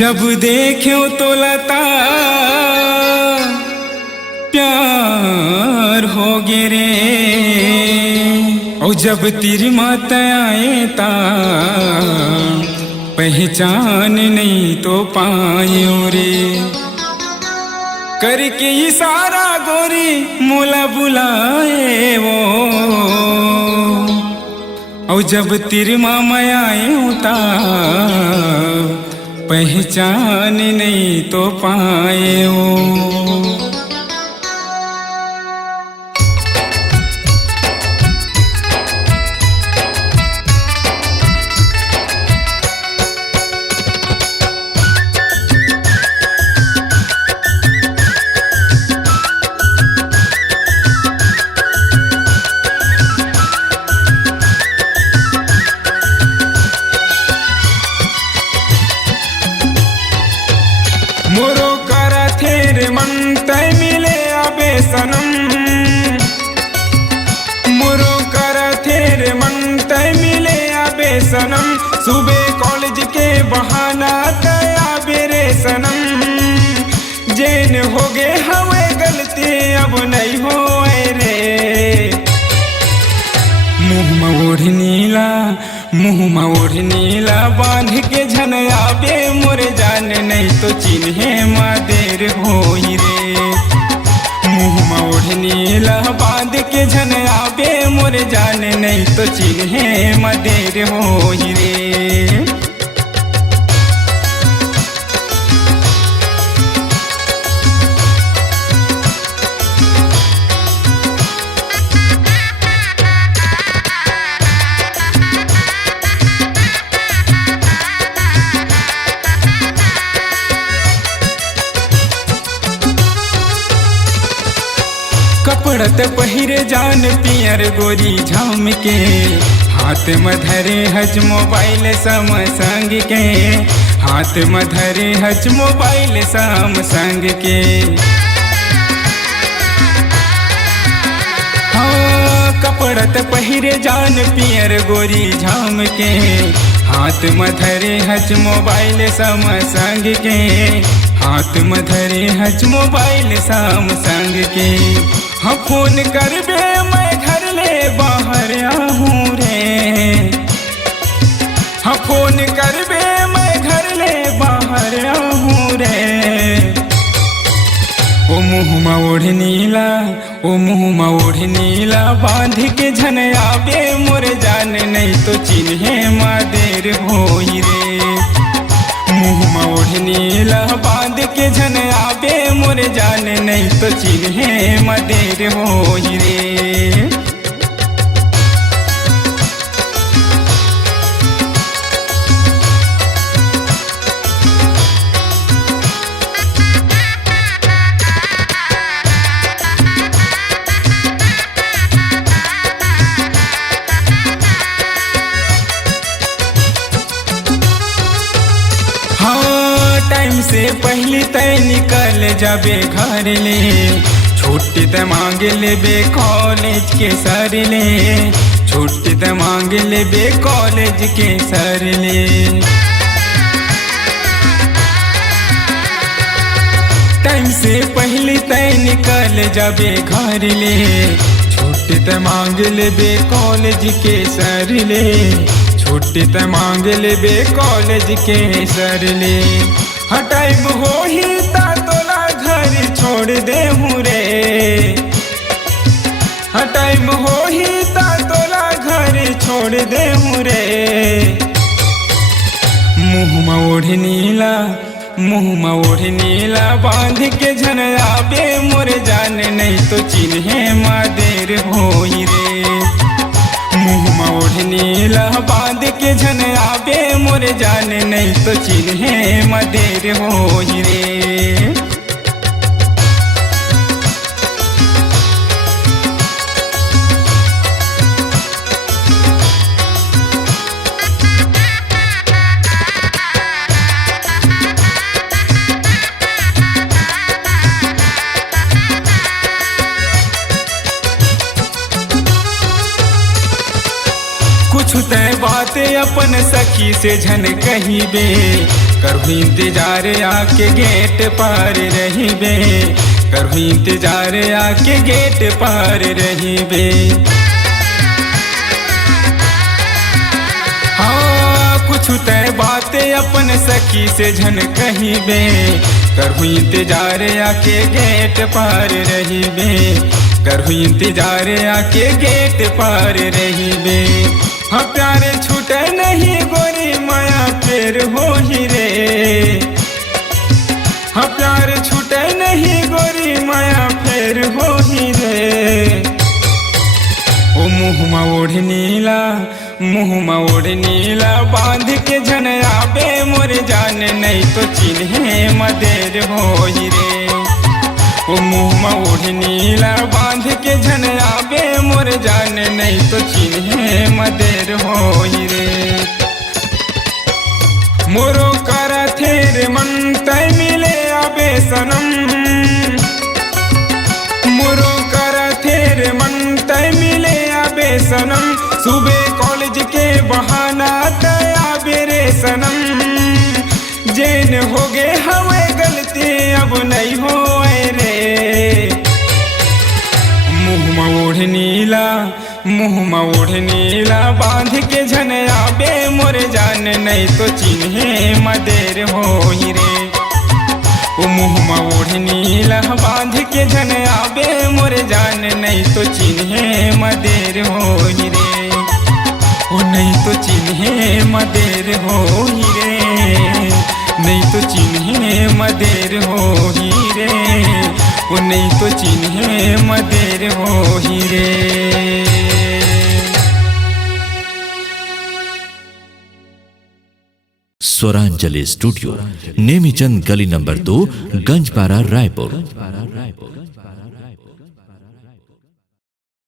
जब देखो तो लता प्यार हो गे रे, और जब तेरी माता आए ता पहचान नहीं तो पायो रे। करके इशारा गोरी मोला बुलाए वो, और जब तेरी मामा आए ता पहचान नहीं तो पाए वो। मोरो करा थे मन तय मिले अबे सनम, मोरो करा थे मन तय मिले अबे सनम। सुबह कॉलेज के बहाना तया बेरे सनम, जेन हो गए हवे गलती अब नहीं हो रे। मुँह में ओढ़ नीला, मुँह में ओढ़ नीला बांध के झनया बे मोर जान नहीं तो चिन्हे मादेर होई रे। मुँह में ओढ़ नीला बांध के झनया बे मोर जान नहीं तो चिन्हे मादेर होई रे। कपड़त पहिरे जान पियर गोरी झाम के, हाथ में धरे हज मोबाइल समसंग के, हाथ में धरे हज मोबाइल समसंग के। हाँ कपड़त पहिरे जान पियर गोरी झाम के, हाथ में धरे हज मोबाइल समसंग के, हाथ में धरे हज मोबाइल समसंग के। हाँ फोन कर बे मैं घर ले बाहर आहूँ रे, हाँ फोन कर बे मैं घर ले बाहर आहूँ रे। ओ मुँह में ओढ़ नीला, ओ मुँह में ओढ़ नीला बांध के झनया बे मोर जान नहीं तो चिन्हे मादेर होई रे। मुँह में ओढ़ नीला बांध के झनया बे मोर जान नहीं तो चिन्हे मदेर होई रे। टाइम से पहले तय निकल जाबे घर ले, छुट्टी त मांग लेबे कॉलेज के सर ले, छुट्टी त मांग लेबे कॉलेज के सर ले। टाइम से पहले तय निकल जाबे घर ले, छुट्टी त मांग लेबे कॉलेज के सर ले, छुट्टी त मांग लेबे कॉलेज के सर ले। टाइम हो ही ता तोला घर छोड़ दे हूँ रे, टाइम हो ही ता तोला घर छोड़ दे हूँ रे। मुँह में ओढ़ नीला, मुँह में ओढ़ नीला बांध के झनया बे मोर जान नहीं तो चिन्हे मादेर होई रे। मुँह में ओढ़ नीला बांध के झनया बे मोर जान नहीं तो चिन्हे मदेर होई रे। कुछ तय बातें अपन सखी से झन कही बे, करहु इंतजार आके गेट पार रहिबे, करहु इंतजार आके गेट पार रहिबे। हाँ कुछ तय बातें अपन सखी से झन कहिबे, करहु इंतजार आके गेट पार रहिबे, करहु इंतजार आके गेट पार रहिबे। हाँ प्यारे छूटे नहीं गोरी माया फेर हो ही रे, हाँ प्यार छूटे नहीं गोरी माया फेर हो ही रे। ओ मुँहमा ओढ़ नीला, मुँहमा ओढ़ नीला बांध के झन आबे मोर जान, नहीं तो चिन्हे मदेर हो ही रे। ओ मुँहमा ओढ़ नीला बांध के झन आबे मोर जान, नहीं तो चिन्हे मदेर हो ही रे। मोरो करा थेर मन तय मिले आबे सनम, मोरो करा थेर मन तय मिले आबे सनम, सुबह कॉलेज के बहाना तय आबे रे सनम। जेन हो गए हमें गलती अब नहीं हो रे। मुँहमा ओढ़ नीला, मुँहमा ओढ़ नीला बांध के झन आबे मोर जान, नहीं तो चिन्हे मदेर हो ही रे। ओ मुँहमा ओढ़ नीला बांध के झन आबे मोर जान, नहीं तो चिन्हे मदेर हो ही रे। ओ नहीं तो चिन्हे मदेर हो ही रे, नहीं तो चिन्हे मदेर हो ही रे। ओ नहीं तो चिन्हे मदेर हो ही रे। स्वरांजलि स्टूडियो, नेमीचंद गली नंबर 2, गंजपारा, रायपुर।